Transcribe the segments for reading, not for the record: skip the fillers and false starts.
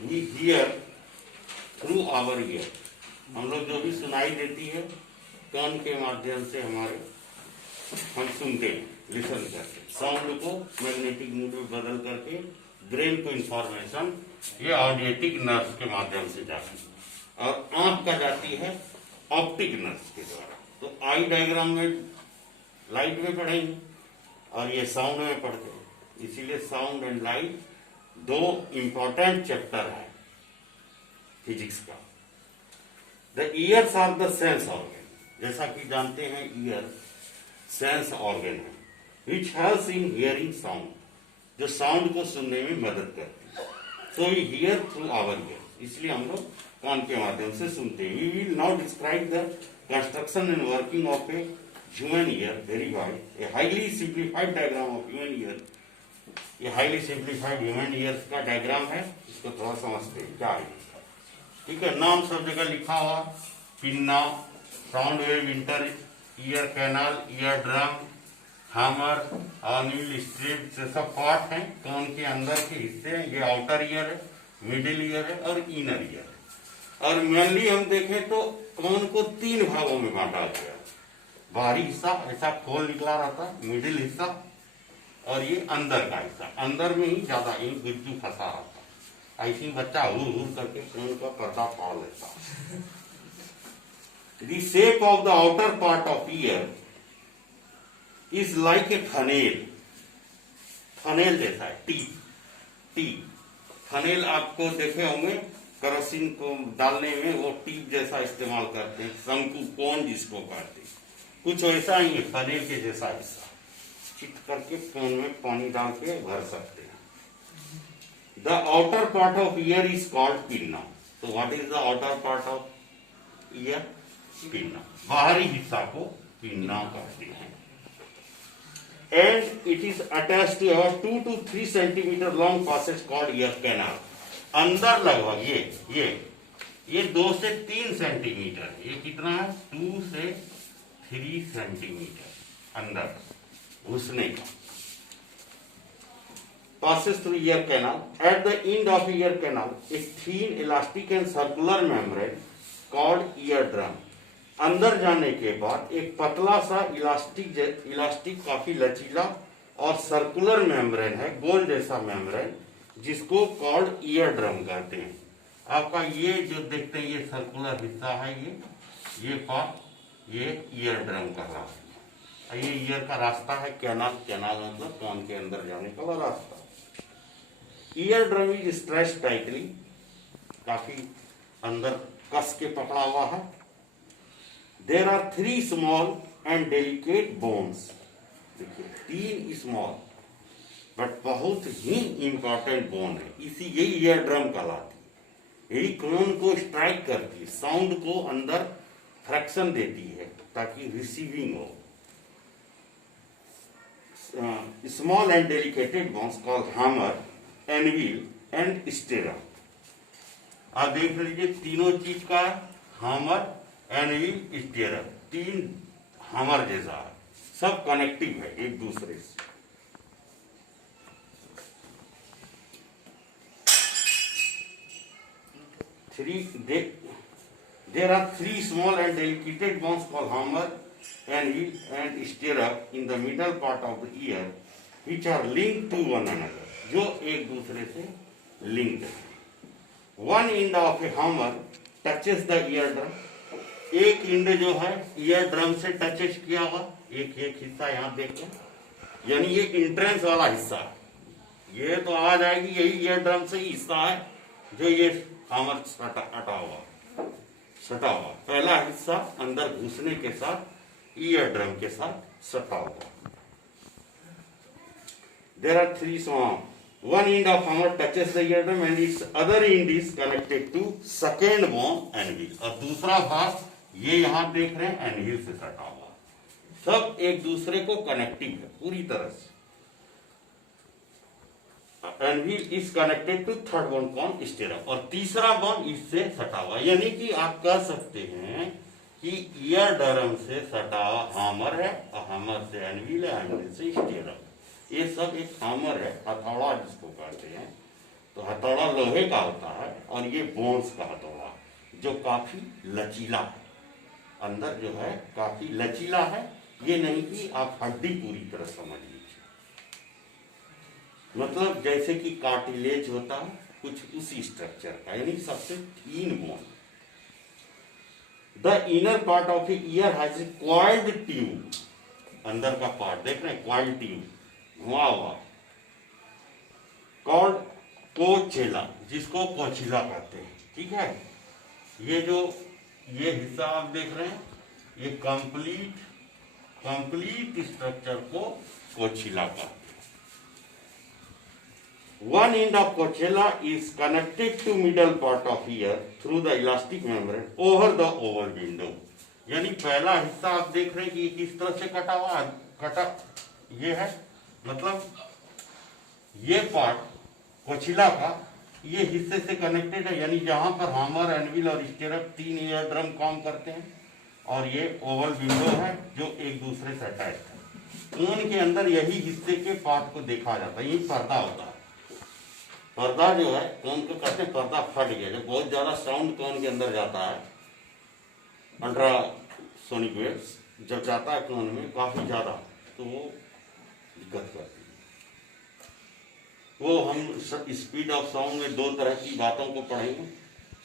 We hear through our ear, हम लोग जो भी सुनाई देती है कान के माध्यम से हमारे हम सुनते हैं, लिसन करते हैं। साउंड को मैग्नेटिक मोड में बदल करके ब्रेन को इंफॉर्मेशन ये ऑडिएटिक नर्व के माध्यम से जाती है और आंख का जाती है ऑप्टिक नर्व के द्वारा। तो आई डायग्राम में लाइट में पढ़ेंगे और ये साउंड में पढ़ते हैं, इसीलिए साउंड एंड लाइट दो इंपॉर्टेंट चैप्टर है फिजिक्स का। The ears are the sense organ, जैसा कि जानते हैं ईयर सेंस ऑर्गन है, which helps in hearing sound, जो साउंड को सुनने में मदद करती है। So we hear through our ear, इसलिए हम लोग कान के माध्यम से सुनते हैं। We will now describe the construction and working of a human ear very by a highly simplified diagram of human ear. ये हाईली सिंप्लीफाइड ह्यूमन ईयर का डायग्राम है, इसको थोड़ा समझते हैं क्या है। ठीक है, नाम सब जगह लिखा हुआ, pinna, sound wave, inter ear canal, ear drum, hammer, anvil stirrup, ये सब पार्ट हैं कान के अंदर के हिस्से हैं। ये आउटर ईयर है, मिडिल ईयर है और इनर ईयर है। और मेनली हम देखें तो कान को तीन भागों में बांटा गया। बाहरी हिस्सा ऐसा खोल निकला रहता है, मिडिल हिस्सा और ये अंदर का हिस्सा। अंदर में ही ज्यादा ये बिरजू फंसा रहता है, ऐसी बच्चा हुर करके कान का पर्दा फाड़ लेता है। The shape of the outer part of ear is like a funnel, funnel जैसा है, टीप। फनेल आपको देखे होंगे केरोसिन को डालने में वो टीप जैसा इस्तेमाल करते हैं, शंकु कोन जिसको कहते हैं, कुछ वैसा ही है, फनेल के जैसा हिस्सा चित करके कोन में पानी डाल के भर सकते हैं। The outer part of ear is called pinna. So what is the outer part of ear? Pinna, बाहरी हिस्सा को पिन्ना कहते हैं। And it is attach to about 2 to 3 centimetre long passage called ear canal. अंदर लगभग ये 2 से 3 centimetre, ये कितना है 2 से 3 सेंटीमीटर अंदर घुसने का passes through ear canal. At the end of ear canal, a thin elastic and circular membrane called eardrum. अंदर जाने के बाद एक पतला सा इलास्टिक काफी लचीला और सर्कुलर मेम्ब्रेन है, गोल जैसा मेम्ब्रेन, जिसको कॉल्ड ईयर ड्रम कहते हैं। आपका ये जो देखते हैं ये सर्कुलर हिस्सा है, ये पार्ट ये ईयर ड्रम कहलाता है। ये ईयर का रास्ता है कैनाल मतलब कान के अंदर जाने का वो रास्ता। Ear drum is stretch tightly, काफी अंदर कस के पकड़ा हुआ है। There are 3 small and delicate bones. देखिए 3 स्मॉल बट बहुत ही इंपॉर्टेंट बोन है, इसी यही ईयर ड्रम कहलाती है। यही कान को स्ट्राइक करती है, साउंड को अंदर फ्रैक्शन देती है ताकि रिसीविंग हो। Small and delicated bones called hammer, anvil and stirrup. आप देख लीजिए तीनों चीज का हैमर, एनविल, स्टेरम, 3 हैमर जैसा है, सब कनेक्टिव है एक दूसरे से। There are 3 small and delicate bones called hammer, anvil, and stirrup in the middle part of the ear, which are linked to one another. जो एक दूसरे से linked है। One end of a hammer touches the eardrum. एक end जो है ear drum से touches किया हुआ, एक हिस्सा यहाँ देखो, यानी ये इंट्रेंस वाला हिस्सा, ये तो आवाज आएगी, यही ईयर ड्रम से ही हिस्सा है जो ये हैमर सटा हुआ। पहला हिस्सा अंदर घुसने के साथ ईयर ड्रम के साथ सटा हुआ। There are 3 small. One end of hammer touches the eardrum and its other end is connected to second bone anvil. और दूसरा भाग ये यहाँ देख रहे हैं एनविल से सटा हुआ, सब एक दूसरे को कनेक्टिव है पूरी तरह से। Anvil is connected to third bone कॉन स्टेरम, और तीसरा बोन इससे सटा हुआ। यानी कि आप कह सकते हैं कि ईयर ड्रम से सटा हुआ हैमर है और हैमर से एनविल है, एनविल से स्टेरम। ये सब एक हैमर है, हथौड़ा जिसको कहते हैं। तो हथौड़ा लोहे का होता है और ये बोन्स का हथौड़ा जो काफी लचीला है, अंदर जो है काफी लचीला है। ये नहीं कि आप हड्डी पूरी तरह समझ लीजिए, मतलब जैसे कि कार्टिलेज होता है कुछ उसी स्ट्रक्चर का, यानी सबसे thin bone. The inner part of ear has a coiled tube, अंदर का पार्ट देख रहे हैं, क्वाइल्ड ट्यूब घुमा हुआ, कॉल्ड कोचेला, जिसको कोचिला कहते हैं। ठीक है, ये जो ये हिस्सा आप देख रहे हैं, ये कंप्लीट स्ट्रक्चर को कोचिला कहते हैं। One end of cochlear is connected to middle part of ear through the elastic membrane over the oval window। यानी पहला हिस्सा आप देख रहे हैं कि किस तरह से कटा हुआ है, ये है, मतलब ये पार्ट कोचिला का ये हिस्से से कनेक्टेड है, यानी जहां पर हामर, एनविल और स्टेरप 3 ईयर ड्रम काम करते हैं, और ये ओवल विंडो है जो एक दूसरे से अटैच है। कान के अंदर यही हिस्से के पार्ट को देखा जाता है, यही पर्दा होता है। पर्दा जो है कान को कहते हैं पर्दा फट गया, जब बहुत ज्यादा साउंड कान के अंदर जाता है, अल्ट्रासोनिक वेव्स जब जाता है कान में काफी ज्यादा, तो वो दिक्कत करती है। वो हम स्पीड ऑफ साउंड में 2 तरह की बातों को पढ़ेंगे,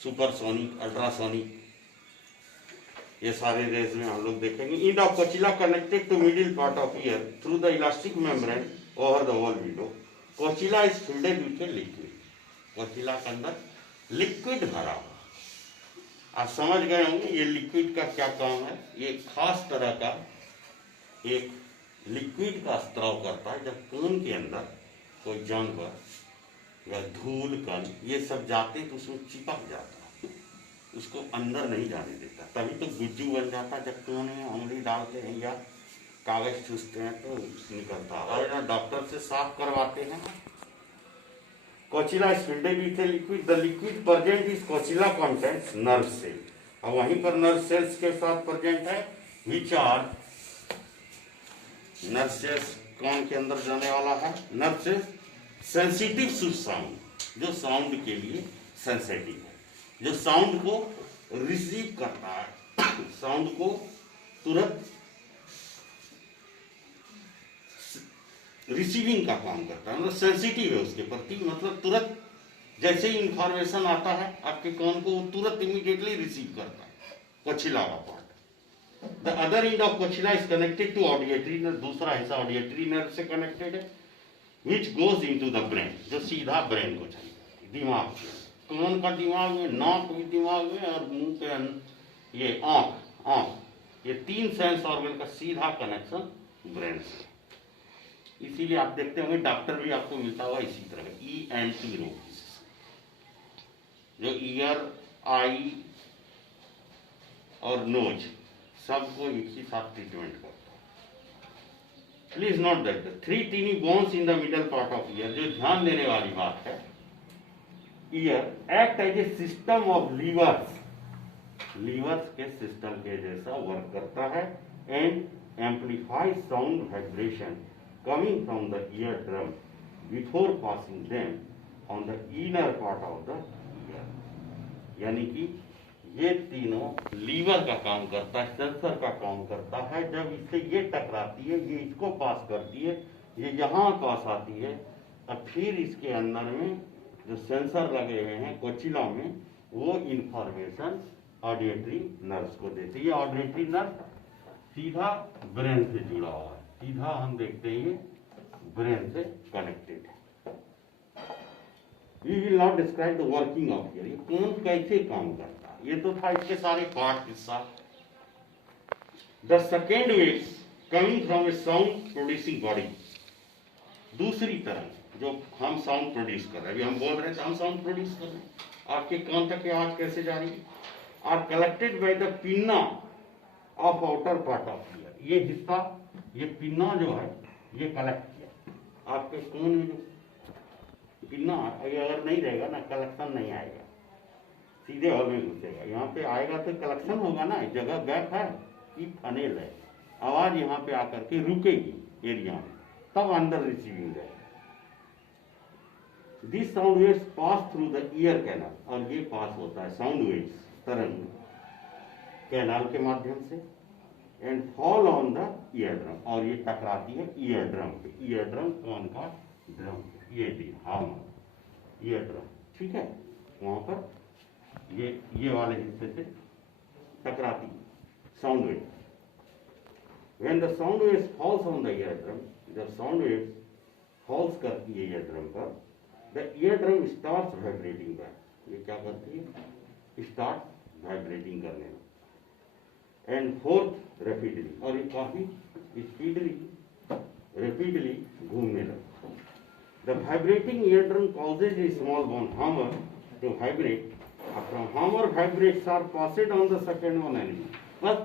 सुपरसोनिक, अल्ट्रासोनिक, ये सारे रेज में हम लोग देखेंगे। End of cochlea connected to middle part of ear through the elastic membrane over the oval window. Cochlea is filled with a liquid, cochlea के अंदर लिक्विड भरा हुआ। आप समझ गए होंगे ये लिक्विड का क्या काम है। ये खास तरह का एक लिक्विड का स्त्राव करता है, जब कान के अंदर कोई जानवर या धूल कण ये सब जाते तो उसमें चिपक जाता है, उसको अंदर नहीं जाने देता, तभी तो गुज्जू बन जाता है। जब कान में उंगली डालते हैं या कागज चूसते हैं तो निकलता है, और ना डॉक्टर से साफ करवाते हैं। Cochlea is filled with a liquid, the liquid present is cochlea contents nerve cell, और वहीं पर नर्व सेल्स के साथ प्रेजेंट है, विच आर नर्व सेल्स कान के अंदर जाने वाला है। Nerve cells sensitive to sound, जो साउंड के लिए सेंसिटिव है, जो साउंड को रिसीव करता है, साउंड को तुरंत रिसीविंग का काम करता है, मतलब सेंसिटिव है उसके प्रति, मतलब तुरंत जैसे ही इंफॉर्मेशन आता है आपके कान को तुरंत इमीडिएटली रिसीव करता है, कोचिला का part. The other end of cochlea is connected to auditory nerve, दूसरा हिस्सा ऑडिएटरी नर्व से कनेक्टेड है, which goes into the brain, जो सीधा ब्रेन को चले, दिमाग में, कान का दिमाग में, नाक भी दिमाग में, और मुंह के ये आंख, ये 3 सेंस ऑर्गन का सीधा कनेक्शन ब्रेन से। इसीलिए आप देखते होंगे डॉक्टर भी आपको मिलता हुआ इसी तरह, ENT रोग, जो ईयर, आई और नोज सबको एक ही साथ ट्रीटमेंट करता है। Please note that 3 tiny bones in the middle part of ear, जो ध्यान देने वाली बात है, ear act as a system of levers, levers के सिस्टम के जैसा वर्क करता है, and amplifies sound vibration coming from the eardrum before passing them on the inner part of the ear। यानी कि ये तीनों लीवर का काम करता है, सेंसर का काम करता है। जब इससे ये टकराती है, ये इसको पास करती है, ये यहाँ पास आती है, अब फिर इसके अंदर में जो सेंसर लगे हुए हैं कोचिला में, वो इंफॉर्मेशन ऑडिएटरी नर्व्स को देती है। ऑडिएटरी नर्व सीधा ब्रेन से जुड़ा हुआ है, सीधा हम देखते हैं ब्रेन से कनेक्टेड है। We will not describe the working of ear, ये कान कैसे काम करता है, ये तो था इसके सारे पार्ट हिस्सा। The second wave coming from A sound producing body, दूसरी तरह जो हम साउंड प्रोड्यूस कर रहे हैं, अभी हम बोल रहे थे हम साउंड प्रोड्यूस कर रहे हैं, आपके कान तक आवाज कैसे जा रही है, are collected by the pinna of outer part of ear. ये हिस्सा, ये पिन्ना जो है ये कलेक्ट किया आपके कान में, जो पिन्ना अगर नहीं रहेगा ना, कलेक्शन नहीं आएगा, सीधे हॉल में घुसेगा। यहाँ पे आएगा तो कलेक्शन होगा ना, जगह गैप है, ये फनेल है, आवाज यहाँ पे आकर के रुकेगी एरिया में, तब अंदर रिसीविंग जाएगा। This sound waves pass through the ear canal, और ये पास होता है साउंड वेव्स तरंग कैनाल के माध्यम से, and fall on the ear drum, और ये टकराती है ईयर ड्रम पे। ईयर ड्रम कौन का ड्रम, ये भी हम ईयर ड्रम, ठीक है, वहां पर ये वाले हिस्से से टकराती sound wave. When the sound waves falls on the ear drum, जब साउंड वेव्स फॉल्स करती है ईयर ड्रम पर, the ear drum starts vibrating back, ये क्या करती है, स्टार्ट वाइब्रेटिंग करने में, एंड फोर्थ रैपिडली, और ये काफी स्पीडली रैपिडली घूमने लगता है। The vibrating ear drum causes A small bone hammer to vibrate. From hammer vibrates are passed on the second one enemy. बस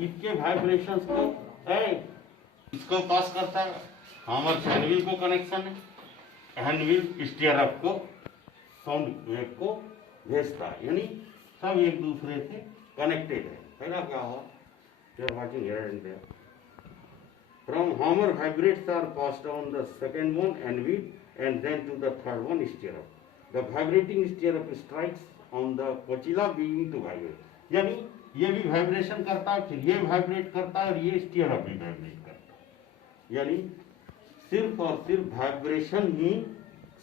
इसके वाइब्रेशंस को इसको पास करता है, hammer से एनविल को कनेक्शन है, एनविल स्टीयरअप को साउंड वेव को भेजता है, यानी सब एक दूसरे से कनेक्टेड है। पहला क्या हुआ, you are watching here and there. From hammer vibrates are passed on the second one anvil and then to the third one stirrup. The vibrating stirrup strikes on the cochlea beginning to vibrate. यानी ये भी vibration करता है, फिर ये vibrate करता है, और ये स्टीयरअप भी वाइब्रेट करता है। यानी सिर्फ और सिर्फ वाइब्रेशन ही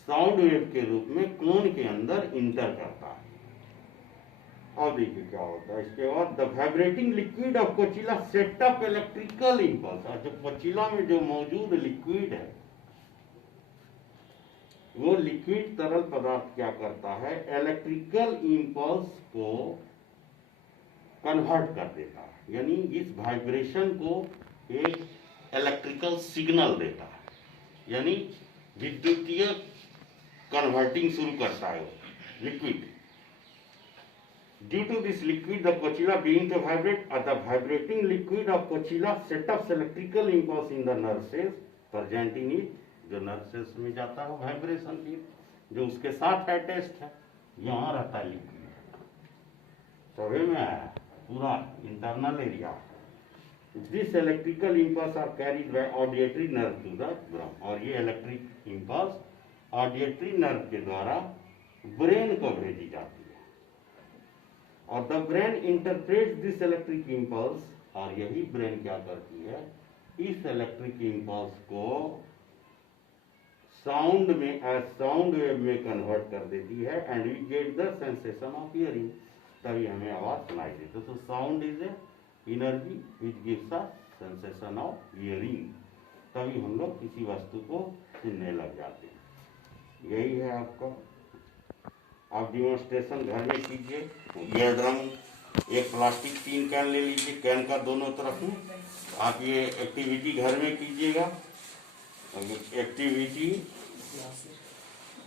साउंड वेव के रूप में कोन के अंदर इंटर करता है। अब देखिए क्या होता है इसके बाद, the vibrating liquid of cochlea set up electrical impulse, और जो कोचिला में जो मौजूद लिक्विड है, वो लिक्विड तरल पदार्थ क्या करता है, इलेक्ट्रिकल इंपल्स को कन्वर्ट कर देता है, यानी इस वाइब्रेशन को एक इलेक्ट्रिकल सिग्नल देता है, यानी विद्युतीय कन्वर्टिंग शुरू करता है वो liquid. Due to this liquid, the cochila being to vibrate, the vibrating liquid of cochila set up electrical impulse in the nerve cells present in it, जो नर्व सेल्स में जाता है वाइब्रेशन की, जो उसके साथ अटैच्ड है, यहाँ रहता है लिक्विड, सभी में आया पूरा internal area. This electrical impulse are carried by auditory nerve to the brain, और ये इलेक्ट्रिक इम्पल्स ऑडिएटरी नर्व के द्वारा ब्रेन को भेजी जाती है, और the brain interprets this electric impulse, और यही ब्रेन क्या करती है, इस इलेक्ट्रिक इम्पल्स को साउंड में साउंड वेव में कन्वर्ट कर देती है, and we get the sensation of hearing, तभी हमें आवाज सुनाई देती है। तो sound is a energy which gives a sensation of hearing, तभी हम लोग किसी वस्तु को सुनने लग जाते हैं। यही है आपका, आप डिमॉन्स्ट्रेशन घर में कीजिए। ईयर ड्रम, एक प्लास्टिक 3 कैन ले लीजिए, कैन का दोनों तरफ में आप ये एक्टिविटी घर में कीजिएगा। एक्टिविटी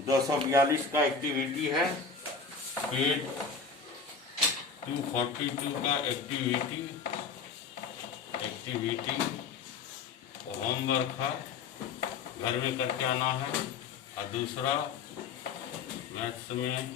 242 का एक्टिविटी है, पेज 242 का एक्टिविटी होमवर्क है, घर में करके आना है। और दूसरा मैथ्स में